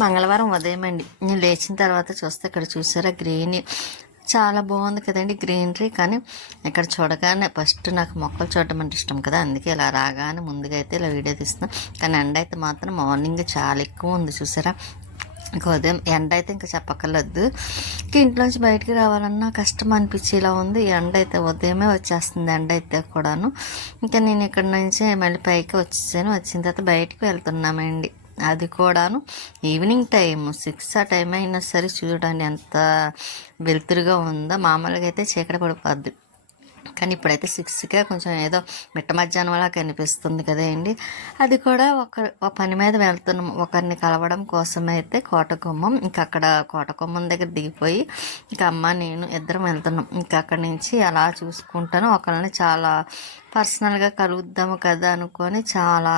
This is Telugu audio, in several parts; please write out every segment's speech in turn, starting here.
మంగళవారం ఉదయం అండి. నేను లేచిన తర్వాత చూస్తే ఇక్కడ చూసారా గ్రీన్ చాలా బాగుంది కదండి గ్రీనరీ. కానీ ఇక్కడ చూడగానే ఫస్ట్ నాకు మొక్కలు చూడటం అంటే ఇష్టం కదా, అందుకే ఇలా రాగానే ముందుగా అయితే ఇలా వీడియో తీస్తున్నాం. కానీ ఎండ అయితే మాత్రం మార్నింగ్ చాలా ఎక్కువ ఉంది చూసారా. ఇంకా ఉదయం ఎండ అయితే ఇంకా చెప్పక్కర్లేదు. ఇంట్లోంచి బయటికి రావాలన్నా కష్టం అనిపించేలా ఉంది. ఎండ అయితే ఉదయమే వచ్చేస్తుంది ఎండ అయితే కూడాను. ఇంకా నేను ఇక్కడ నుంచి మళ్ళీ పైకి వచ్చేసాను. వచ్చిన తర్వాత బయటికి వెళ్తున్నామండి. అది కూడాను ఈవినింగ్ టైం 6 ఆ టైం అయినా సరే చూడండి ఎంత వెలుతురుగా ఉందో. మామూలుగా అయితే చీకటి పడిపోద్ది, కానీ ఇప్పుడైతే 6కే కొంచెం ఏదో మిట్ట మధ్యాహ్నం అలా కనిపిస్తుంది కదండి. అది కూడా ఒక పని మీద వెళ్తున్నాం, ఒకరిని కలవడం కోసం అయితే కోటగుమ్మం. ఇంకా అక్కడ కోటగుమ్మం దగ్గర దిగిపోయి ఇంకా అమ్మ నేను ఇద్దరం వెళ్తున్నాం. ఇంకా అక్కడి నుంచి అలా చూసుకుంటాను ఒకరిని చాలా పర్సనల్గా కలుద్దాము కదా అనుకొని చాలా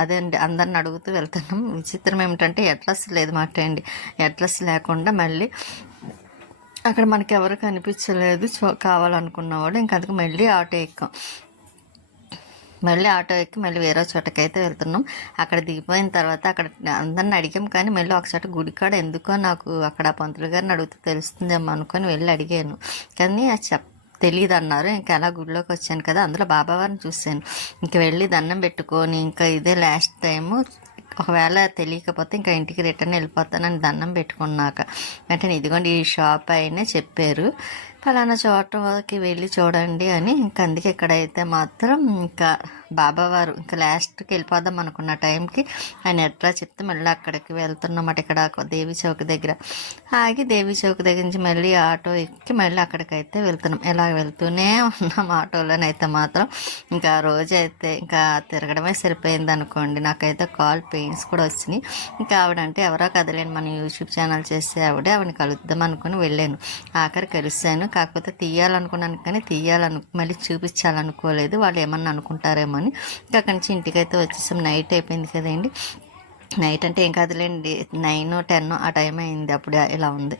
అదే అండి అందరిని అడుగుతూ వెళ్తున్నాం. విచిత్రం ఏమిటంటే అడ్రస్ లేదు మాట అండి. అడ్రస్ లేకుండా మళ్ళీ అక్కడ మనకి ఎవరు కనిపించలేదు కావాలనుకున్నవాడు. ఇంక అందుకు మళ్ళీ ఆటో ఎక్కాం. మళ్ళీ ఆటో ఎక్కి మళ్ళీ వేరే చోటకైతే వెళ్తున్నాం. అక్కడ దిగిపోయిన తర్వాత అక్కడ అందరిని అడిగాం, కానీ మళ్ళీ ఒకసారి గుడికాడ ఎందుకో నాకు అక్కడ పంతులు గారిని అడిగితే తెలుస్తుందేమో అనుకొని వెళ్ళి అడిగాను, కానీ అది తెలియదు అన్నారు. ఇంకా అలా గుడిలోకి వచ్చాను కదా, అందులో బాబావారిని చూశాను. ఇంక వెళ్ళి దండం పెట్టుకొని ఇంకా ఇదే లాస్ట్ టైము, ఒకవేళ తెలియకపోతే ఇంకా ఇంటికి రిటర్న్ వెళ్ళిపోతానని దండం పెట్టుకున్నాక వెంటనే ఇదిగోండి ఈ షాప్ అయినే చెప్పారు, ఫలానా చోటకి వెళ్ళి చూడండి అని. ఇంక అందుకే ఇక్కడైతే మాత్రం ఇంకా బాబావారు ఇంకా లాస్ట్కి వెళ్ళిపోదాం అనుకున్న టైంకి ఆయన ఎట్లా చెప్తే మళ్ళీ అక్కడికి వెళ్తున్నమాట. ఇక్కడ దేవి చౌక్ దగ్గర ఆగి దేవి చౌక్ దగ్గర నుంచి మళ్ళీ ఆటో ఎక్కి మళ్ళీ అక్కడికైతే వెళ్తున్నాం. ఇలా వెళ్తూనే ఉన్నాం ఆటోలోనైతే మాత్రం. ఇంకా రోజైతే ఇంకా తిరగడమే సరిపోయింది అనుకోండి. నాకైతే కాల్ పెయిన్స్ కూడా వచ్చినాయి. ఇంకా ఆవిడంటే ఎవరో కదలేను మన యూట్యూబ్ ఛానల్ చేసే ఆవిడని కలుద్దాం అనుకుని వెళ్ళాను. ఆఖరి కలిసాను, కాకపోతే తీయాలనుకున్నాను కానీ మళ్ళీ చూపించాలనుకోలేదు, వాళ్ళు ఏమన్నా అనుకుంటారేమో అని. ఇంకా అక్కడి నుంచి ఇంటికైతే వచ్చేసాం. నైట్ అయిపోయింది కదండి. నైట్ అంటే ఏం కాదులేండి 9, 10 ఆ టైం అయింది. అప్పుడు ఇలా ఉంది.